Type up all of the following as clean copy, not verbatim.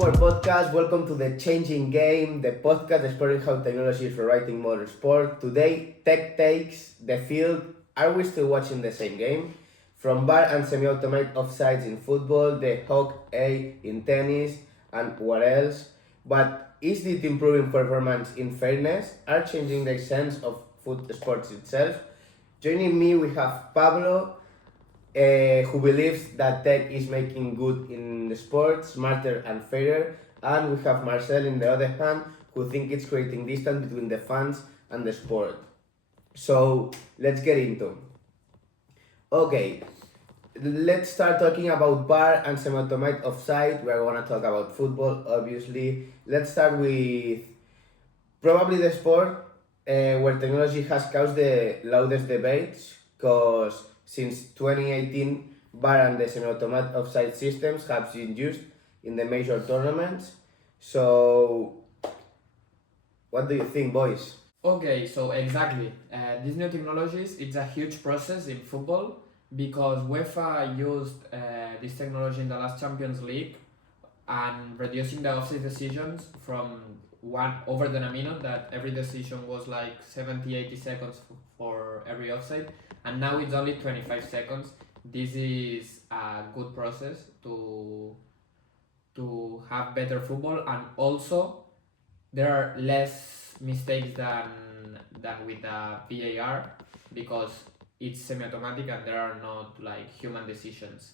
our podcast. Welcome to the Changing Game, the podcast exploring how technology is rewriting modern sport. Today, tech takes the field. Are we still watching the same game? From bar and semi-automatic offsides in football, the Hawk A in tennis, and what else? But is it improving performance in fairness? Are changing the sense of foot sports itself? Joining me, we have Pablo, who believes that tech is making good in the sport, smarter and fairer. And we have Marcel, in the other hand, who think it's creating distance between the fans and the sport. So let's get into. Okay, let's start talking about bar and semi-automatic offside. We are gonna talk about football, obviously. Let's start with probably the sport where technology has caused the loudest debates, because since 2018, VAR and the semi-automatic offside systems have been used in the major tournaments. So, what do you think, boys? Okay, so exactly. These new technologies, it's a huge process in football because UEFA used this technology in the last Champions League and reducing the offside decisions from one over than a minute, that every decision was like 70-80 seconds for every offside, and now it's only 25 seconds. This is a good process to have better football, and also there are less mistakes than with the VAR because it's semi-automatic and there are not like human decisions.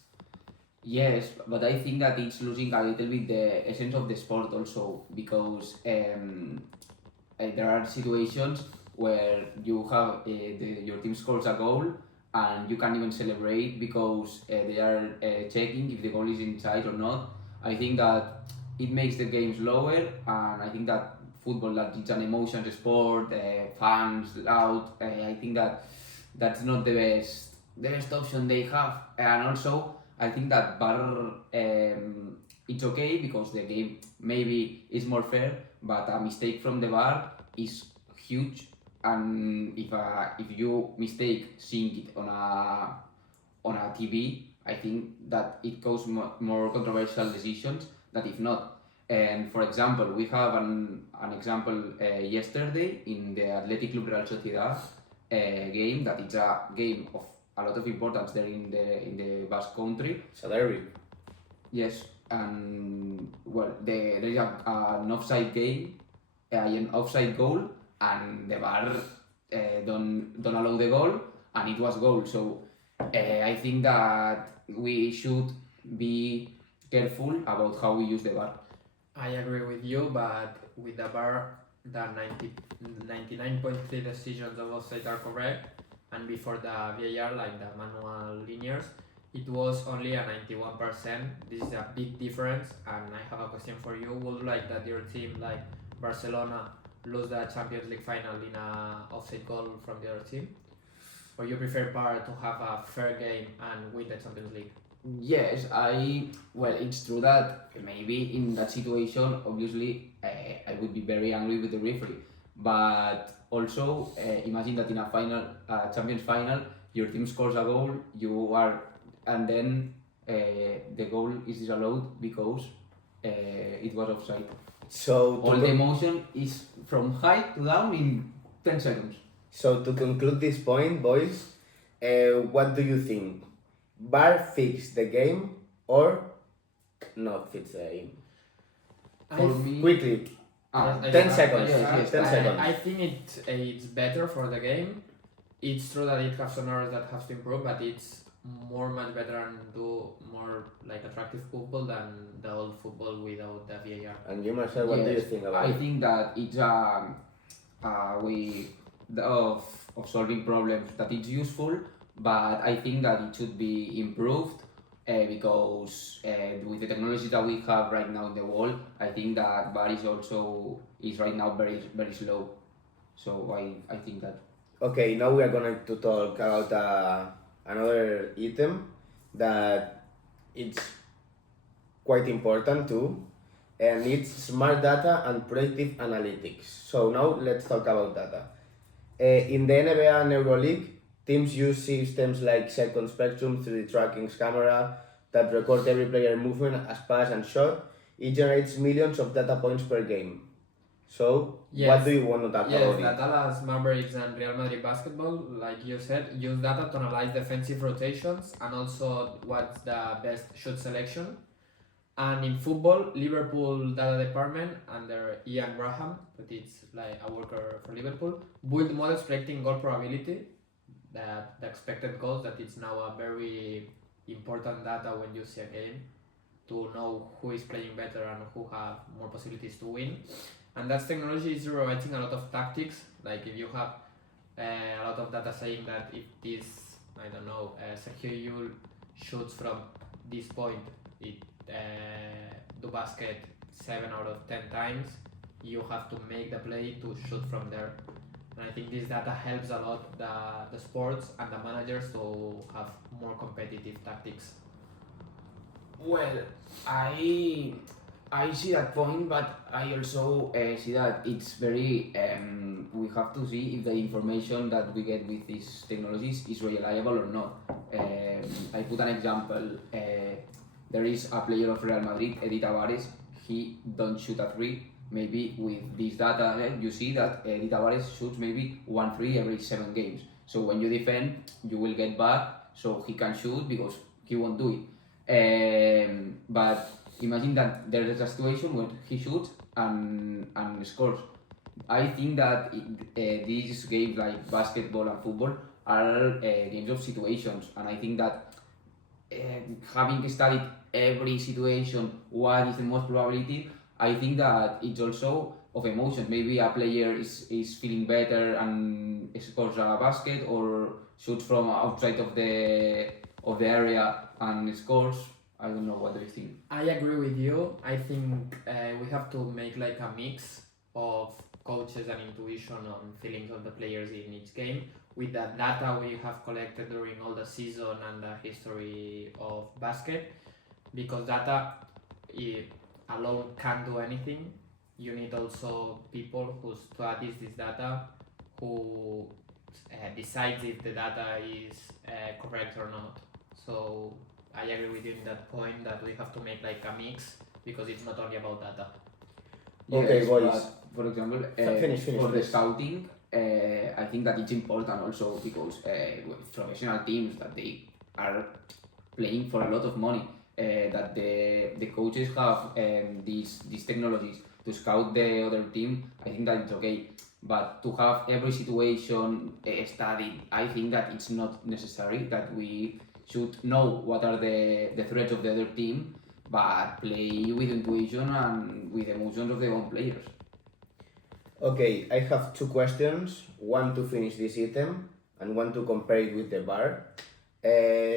Yes, but I think that it's losing a little bit the essence of the sport also because there are situations where you have your team scores a goal and you can't even celebrate because they are checking if the goal is inside or not. I think that it makes the game slower, and I think that football, that it's an emotions sport, fans loud. I think that that's not the best option they have, and also I think that VAR it's okay because the game maybe is more fair, but a mistake from the VAR is huge, and if you mistake seeing it on a TV, I think that it causes more controversial decisions than if not. And for example, we have an example yesterday in the Athletic Club Real Sociedad game, that it's a game of a lot of importance there in the Basque Country. It's a derby. Yes, and well, there is an offside game, an offside goal, and the VAR don't allow the goal, and it was goal. So I think that we should be careful about how we use the VAR. I agree with you, but with the VAR, the 99.3 decisions of offside are correct, and before the VAR, like the manual linears, it was only a 91%. This is a big difference, and I have a question for you. Would you like that your team, like Barcelona, lose the Champions League final in a offside goal from the other team? Or you prefer VAR to have a fair game and win the Champions League? Yes, it's true that maybe in that situation, obviously, I would be very angry with the referee. But also, imagine that in a final, Champions final, your team scores a goal, and then the goal is disallowed because it was offside. So, All the emotion is from high to down in 10 seconds. so to conclude this point, boys, what do you think? VAR fix the game or not fix the game? For me, Quickly, ah, Yes, 10 I- seconds. yes, 10 seconds. I think it's better for the game. It's true that it has some areas that has to improve, but it's much better and do more like attractive football than the old football without the VAR. And you, Marcel, what do you yes, think about I it? think that it's a way of solving problems that it's useful, but I think that it should be improved because with the technology that we have right now in the world, I think that VAR is right now very very slow. So I think that. Okay, now we are going to talk about another item that it's quite important too, and it's smart data and predictive analytics. So now let's talk about data. In the NBA and EuroLeague, teams use systems like Second Spectrum 3D tracking camera that record every player movement as pass and shot. it generates millions of data points per game. So, Yes. what do you want to talk Yes, about the it? Dallas Mavericks and Real Madrid basketball, like you said, use data to analyze defensive rotations and also what's the best shoot selection. And in football, Liverpool data department under Ian Graham, but it's like a worker for Liverpool, build models predicting goal probability, that the expected goals, that it's now a very important data when you see a game to know who is playing better and who have more possibilities to win. And that technology is rewriting a lot of tactics. Like if you have a lot of data saying that if this, I don't know, Sergio Yul shoots from this point, it the basket 7 out of 10 times, you have to make the play to shoot from there. And I think this data helps a lot the sports and the managers to have more competitive tactics. Well, I see that point, but I also see that it's very. We have to see if the information that we get with these technologies is reliable or not. I put an example. There is a player of Real Madrid, Eddie Tavares. He don't shoot a three. Maybe with this data, you see that Eddie Tavares shoots maybe 1 3 every 7 games. So when you defend, you will get back, so he can shoot because he won't do it. But imagine that there is a situation where he shoots and scores. I think that these games like basketball and football are games of situations, and I think that having studied every situation, what is the most probability, I think that it's also of emotions. Maybe a player is feeling better and scores a basket or shoots from outside of the area and scores. I don't know, what do you think? I agree with you. I think we have to make like a mix of coaches and intuition on feelings of the players in each game with the data we have collected during all the season and the history of basket, because data alone can't do anything. You need also people who studies this data, who decides if the data is correct or not. So I agree with you in that point that we have to make like a mix, because it's not only about data. Okay, Yes, boys. but for example, Finish, for the please. scouting, I think that it's important also because with professional teams that they are playing for a lot of money, that the coaches have these technologies to scout the other team. I think that it's okay, but to have every situation studied, I think that it's not necessary. That we should know what are the threats of the other team, but play with intuition and with emotions of the own players. Okay, I have two questions. One to finish this item and one to compare it with the bar.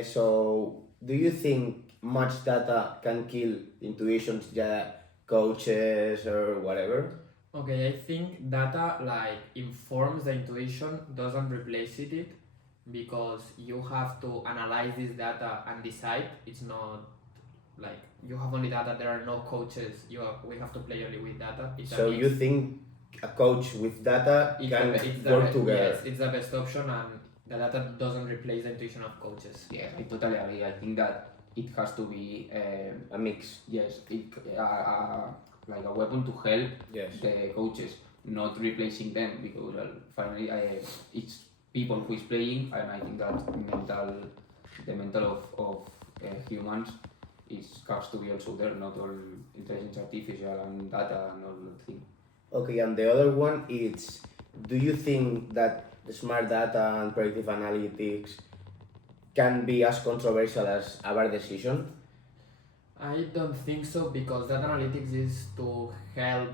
So, do you think much data can kill intuitions, coaches or whatever? Okay, I think data like informs the intuition, doesn't replace it, because you have to analyze this data and decide. It's not like you have only data. There are no coaches. We have to play only with data. It's So a mix. you think a coach with data can work together? Yes, it's the best option, and the data doesn't replace the intuition of coaches. Yes, I totally agree. I think that it has to be A mix. yes, like a weapon to help Yes. the coaches, not replacing them, because finally it's people who is playing, and I think that the mental of humans has to be also there, not all intelligence artificial and data and all that thing. Okay, and the other one is, do you think that the smart data and predictive analytics can be as controversial as a bar decision? I don't think so, because data analytics is to help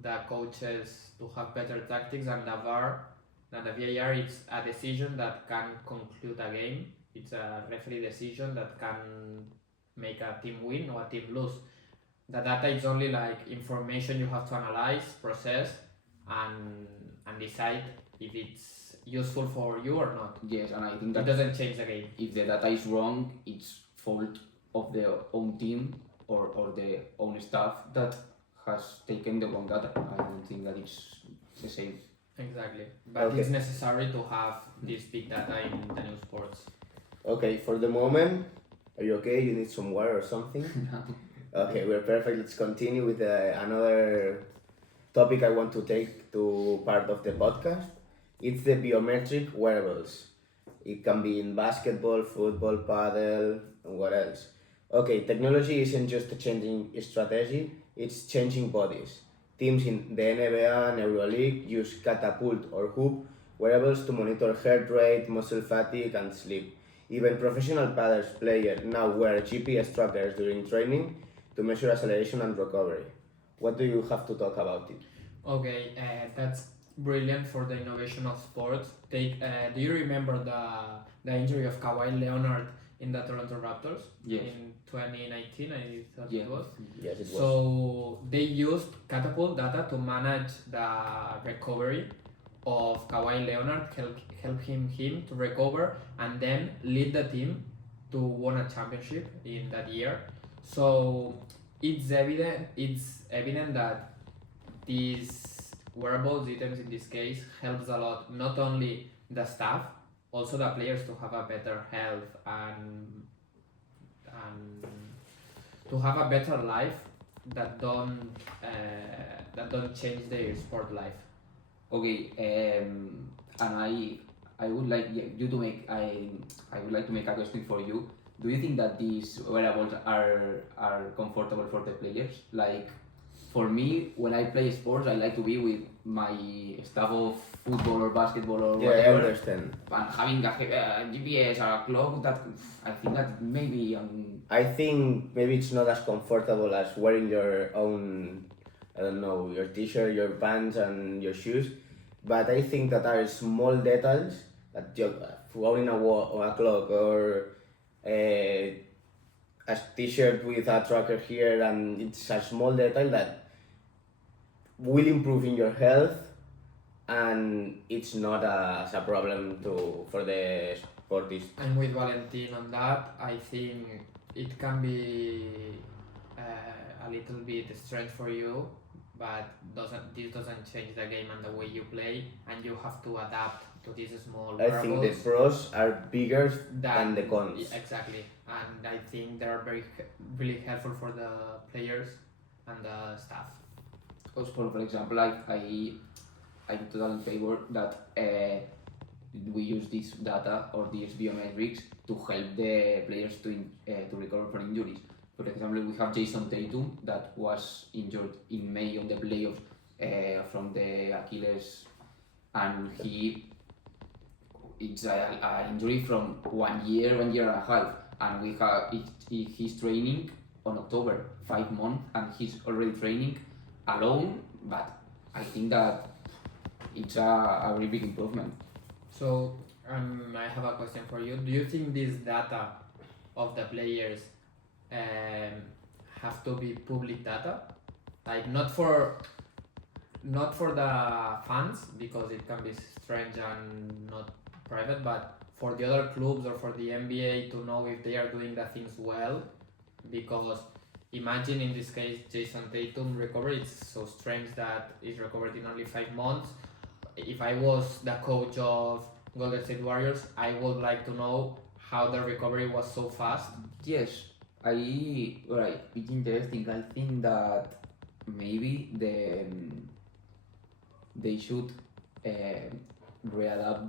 the coaches to have better tactics, and the VAR, and the VAR, it's a decision that can conclude a game. It's a referee decision that can make a team win or a team lose. The data is only like information you have to analyze, process, and decide if it's useful for you or not. Yes, and I think It that doesn't change the game. if the data is wrong, it's fault of the own team or the own staff that has taken the wrong data. I don't think that it's the same. Exactly. But Okay. it's necessary to have this big data in the new sports. Okay, for the moment, are you okay? You need some water or something? Okay, we're perfect. Let's continue with another topic I want to take to part of the podcast. It's the biometric wearables. It can be in basketball, football, paddle, and what else? Okay, technology isn't just a changing strategy, it's changing bodies. Teams in the NBA and EuroLeague use catapult or hoop wearables to monitor heart rate, muscle fatigue, and sleep. Even professional paddle players now wear GPS trackers during training to measure acceleration and recovery. What do you have to talk about it? Okay, that's brilliant for the innovation of sports. Do you remember the injury of Kawhi Leonard in the Toronto Raptors Yes. in 2019? I thought Yeah. it was. Yes, it was. So they used catapult data to manage the recovery of Kawhi Leonard, help him to recover, and then lead the team to win a championship in that year. So it's evident that these wearables items in this case helps a lot, not only the staff, also the players to have a better health and to have a better life that don't change their sport life. Okay, and I would like you to make I would like to make a question for you. Do you think that these wearables are comfortable for the players? Like, for me, when I play sports, I like to be with my staff of football or basketball or Yeah, I whatever, understand. and having a GPS or a clock. That I think that maybe I think maybe it's not as comfortable as wearing your own, I don't know, your t-shirt, your pants, and your shoes. But I think that are small details that you wearing a clock or a t-shirt with a tracker here, and it's a small detail that will improve in your health, and it's not as a problem for the sportist. I'm with Valentin on that. I think it can be a little bit strange for you, but this doesn't change the game and the way you play, and you have to adapt to these small I think the variables pros are bigger than the cons. Exactly, and I think they're really helpful for the players and the staff. also, for example, I'm totally in favor that we use this data or these biometrics to help the players to recover from injuries. For example, we have Jason Tatum that was injured in May on the playoffs from the Achilles, and it's a injury from 1 year, 1 year and a half, and he's training on October, 5 months, and he's already training alone. But I think that it's a very big improvement. So I have a question for you. Do you think this data of the players have to be public data? Like not for the fans, because it can be strange and not private, but for the other clubs or for the NBA to know if they are doing the things well. Because imagine in this case Jason Tatum recovery, it's so strange that he's recovered in only 5 months. If I was the coach of Golden State Warriors, I would like to know how the recovery was so fast. Yes, right. It's interesting. I think that maybe they should readapt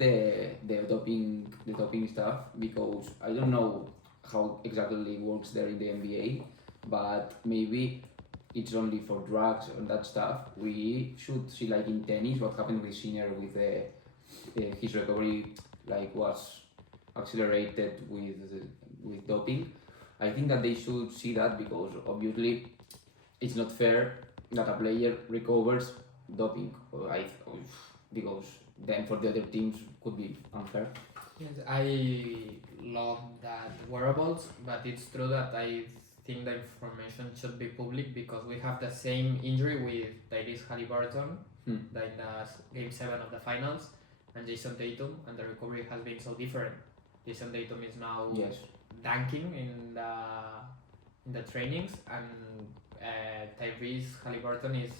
the doping stuff, because I don't know how exactly it works there in the NBA, but maybe it's only for drugs and that stuff. We should see, like in tennis, what happened with Sinner with his recovery, like was accelerated with doping. I think that they should see that, because obviously it's not fair that a player recovers doping, because then for the other teams could be unfair. Yes, I love that wearables, but it's true that I think the information should be public, because we have the same injury with Tyrese Halliburton in the game 7 of the finals, and Jason Tatum, and the recovery has been so different. Jason Tatum is now Yes. dunking in the trainings, and Tyrese Halliburton is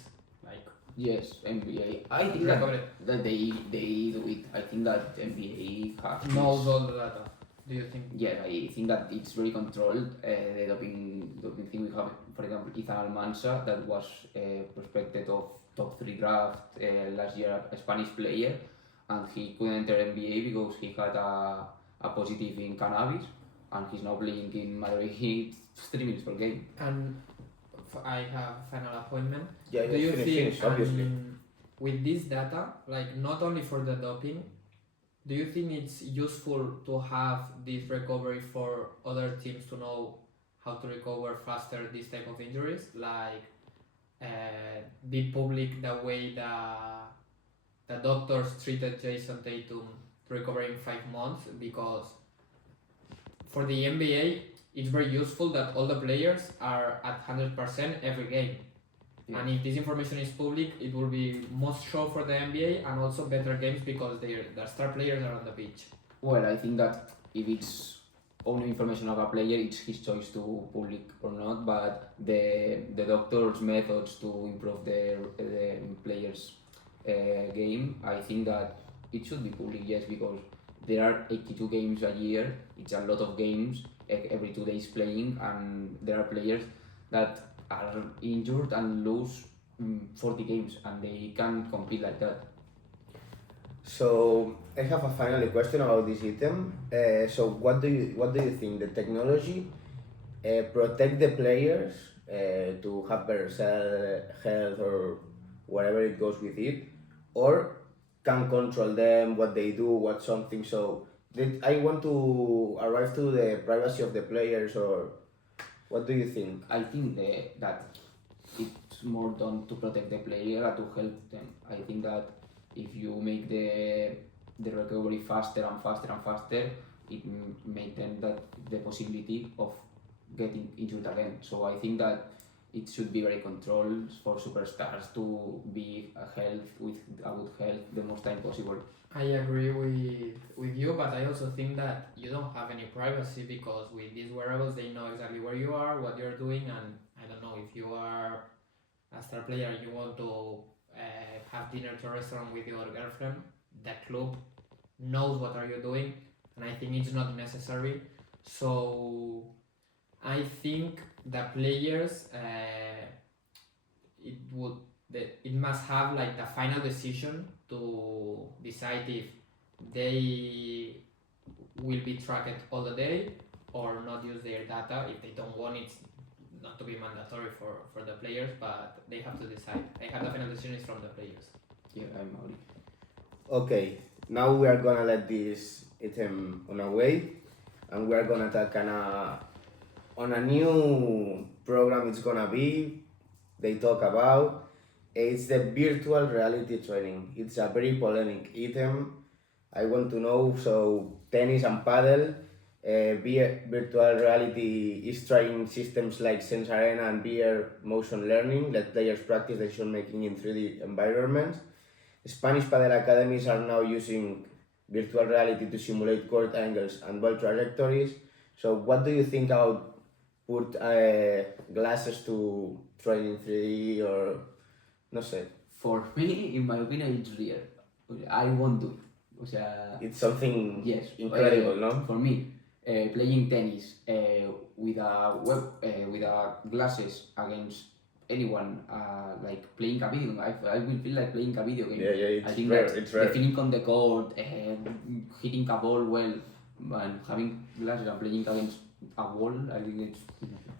like Yes, NBA. I think recovered. that they do it. I think that NBA has Knows all the data. Do you think? Yeah, I think that it's very controlled. The doping thing we have, for example, Ethan Almansa, that was prospected of top 3 draft last year, a Spanish player, and he couldn't enter NBA because he had a positive in cannabis, and he's now playing in Madrid 3 minutes per game. And I have final appointment. Yeah, Do you finish, think obviously. with this data, like not only for the doping, do you think it's useful to have this recovery for other teams to know how to recover faster this type of injuries? Like be public the way the doctors treated Jason Tatum to recover in 5 months, because for the NBA it's very useful that all the players are at 100% every game. Yeah. And if this information is public, it will be most show for the NBA and also better games because their star players are on the pitch. Well, I think that if it's only information of a player, it's his choice to public or not. But the doctor's methods to improve the players' game, I think that it should be public, yes, because there are 82 games a year. It's a lot of games every 2 days playing, and there are players that are injured and lose 40 games, and they can compete like that. So I have a final question about this item. So what do you think the technology protect the players to have better health or whatever it goes with it, or can control them, what they do, what something? So I want to arrive to the privacy of the players, or what do you think? I think that it's more done to protect the player and to help them. I think that if you make the recovery faster and faster and faster, it makes them that the possibility of getting injured again. So I think that it should be very controlled for superstars to be with a good health the most time possible. I agree with you, but I also think that you don't have any privacy because with these wearables they know exactly where you are, what you're doing, and I don't know if you are a star player and you want to have dinner to a restaurant with your girlfriend, the club knows what are you doing, and I think it's not necessary. So I think the players it must have like the final decision to decide if they will be tracked all the day or not use their data. If they don't want it, not to be mandatory for the players, but they have to decide. I have the final decision is from the players. Yeah, I'm agree. Okay, now we are gonna let this item on our way, and we are gonna talk on a new program. It's gonna be they talk about. It's the virtual reality training. It's a very polemic item. I want to know, so tennis and paddle, virtual reality is trying systems like Sense Arena and VR motion learning, let players practice decision making in 3D environments. Spanish paddle academies are now using virtual reality to simulate court angles and ball trajectories. So what do you think about put glasses to train in 3D or no sé? For me, in my opinion, it's real. I won't do it. O sea, It's something yes, incredible, no? For me, playing tennis with a glasses against anyone, like playing a video, I will feel like playing a video game. Yeah, I think rare, that it's rare. the feeling on the court, hitting a ball well, and having glasses and playing against a wall, I think it's,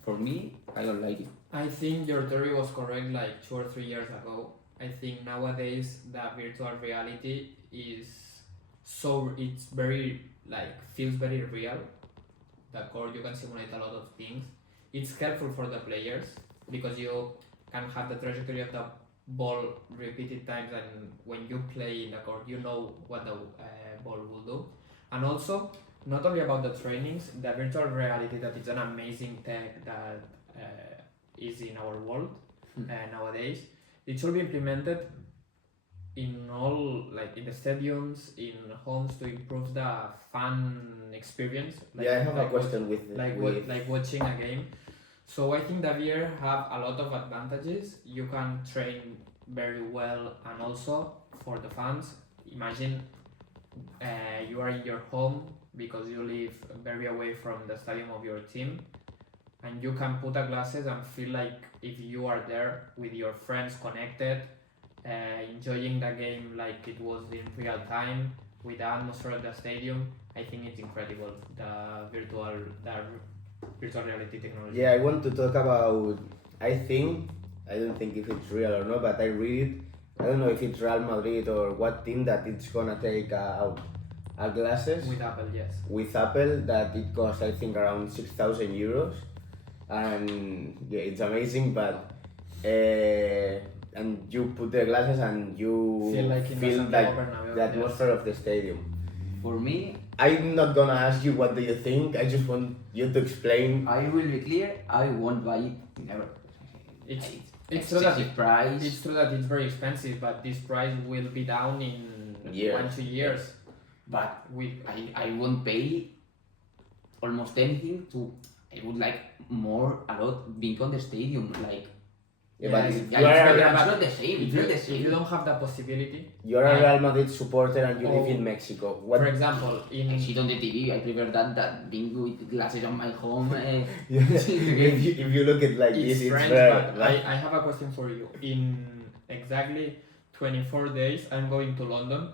for me, I don't like it. I think your theory was correct like 2 or 3 years ago. I think nowadays the virtual reality is it's very like feels very real. The court you can simulate a lot of things. It's helpful for the players because you can have the trajectory of the ball repeated times, and when you play in the court you know what the ball will do. And also not only about the trainings, the virtual reality that is an amazing tech that is in our world nowadays. It should be implemented in all, like in the stadiums, in homes, to improve the fan experience. Like, Yeah, I have a like question with like watching a game. So I think the VR have a lot of advantages. You can train very well, and also for the fans, imagine you are in your home because you live very away from the stadium of your team, and you can put a glasses and feel like if you are there with your friends connected, enjoying the game like it was in real time with the atmosphere of the stadium. I think it's incredible, the virtual reality technology. Yeah, I want to talk about. I don't think if it's real or not, but I read it. I don't know if it's Real Madrid or what team that it's gonna take out glasses With Apple, yes. with Apple that it costs I think around 6,000 euros, and yeah, it's amazing. But and you put the glasses and you Feel like in the Santiago Bernabeu, the yes. atmosphere of the stadium. For me, I'm not gonna ask you what do you think. I just want you to explain. I will be clear, I won't buy it, never. It's It's true that excessive price. It's true that it's very expensive, but this price will be down in Years. 1-2 years. But We I won't pay almost anything to. I would like more a lot being on the stadium. Like, Yeah, Yeah, but it's- if yeah, you it's, are it's not the same. It's not the if you same. don't have the possibility, you're a I- Real Madrid supporter and you live Oh. in Mexico. for What? example, I see it on the TV. I prefer that being with glasses on my home. if you look at like it's this, strange, it's rare. but I have a question for you. In exactly 24 days, I'm going to London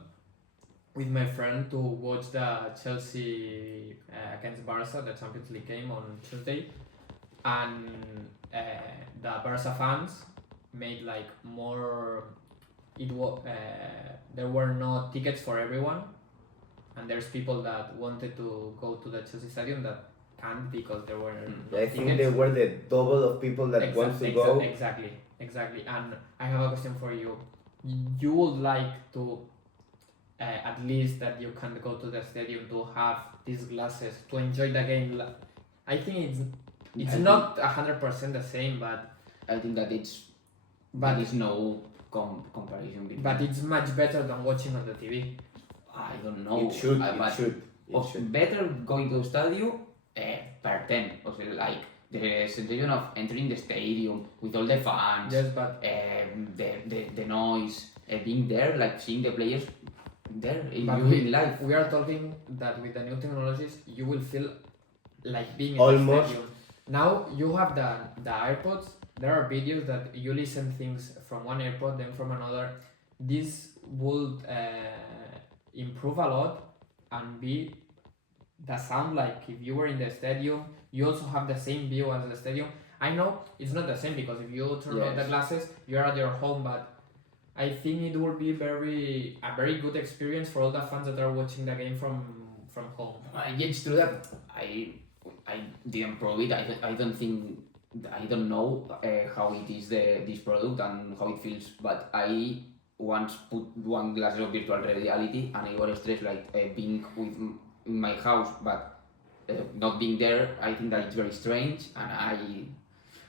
with my friend to watch the Chelsea against Barca, the Champions League game on Tuesday, and the Barca fans made like more. There were no tickets for everyone, and there's people that wanted to go to the Chelsea stadium that can't because there were no I tickets. think they were the double of people that wants to go. Exactly. And I have a question for you. You would like to, at least that you can go to the stadium to have these glasses to enjoy the game. I think it's I not 100% the same, but I think that there but is no comparison between. but it's much better than watching on the TV. I don't know. It should. but It should. It of should. better going to the stadium per 10. Also, like the sensation of entering the stadium with all the fans, Yes, but the noise, being there, like seeing the players there in But viewing live. we are talking that with the new technologies, you will feel like being in Almost. the stadium. Now you have the AirPods. There are videos that you listen things from one AirPod, then from another. This would improve a lot and be the sound like if you were in the stadium. You also have the same view as the stadium. I know it's not the same because if you turn on the Yes. glasses, you're at your home, but I think it will be a very good experience for all the fans that are watching the game from home. It's true that I didn't prove it. I don't think I don't know how it is this product and how it feels. But I once put one glasses of virtual reality and I was stressed like being in my house, but not being there. I think that it's very strange, and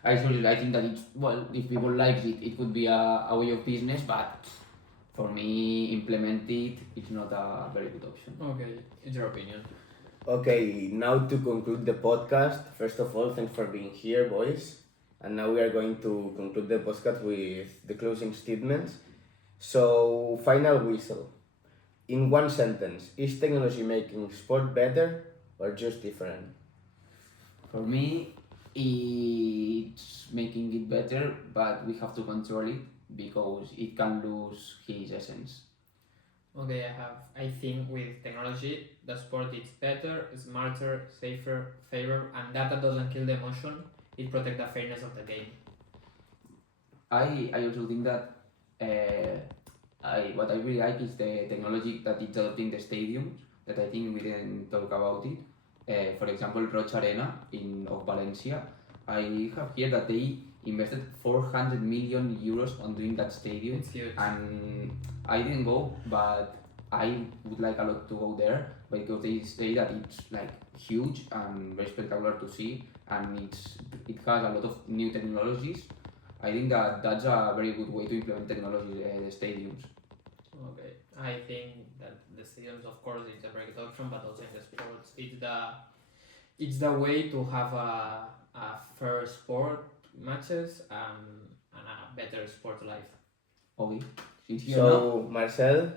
I think that it's well. If people like it, it could be a way of business, but for me, implement it. It's not a very good option. Okay, it's your opinion. Okay, now to conclude the podcast, first of all, thanks for being here, boys. And now we are going to conclude the podcast with the closing statements. So, final whistle. In one sentence, is technology making sport better or just different? For me, it's making it better, but we have to control it because it can lose its essence. Okay, I think with technology, the sport is better, smarter, safer, fairer, and data doesn't kill the emotion. It protects the fairness of the game. I also think that what I really like is the technology that it's adopting the stadiums. That I think we didn't talk about it. For example, Roche Arena of Valencia. I have heard that they invested 400 million euros on doing that stadium. It's huge. And I didn't go, but I would like a lot to go there because they say that it's like huge and very spectacular to see, and it has a lot of new technologies. I think that that's a very good way to implement technology the stadiums. Okay, I think that the stadiums, of course, it's a very good option, but also in the sports, it's the way to have a fair sport matches and a better sport life. Okay, it's here now. So, Marcel,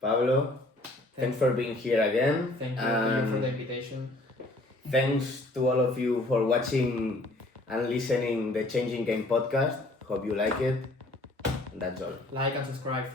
Pablo, Thanks for being here again. Thank you to you for the invitation. Thanks to all of you for watching and listening the Changing Game podcast. Hope you like it. That's all. Like and subscribe.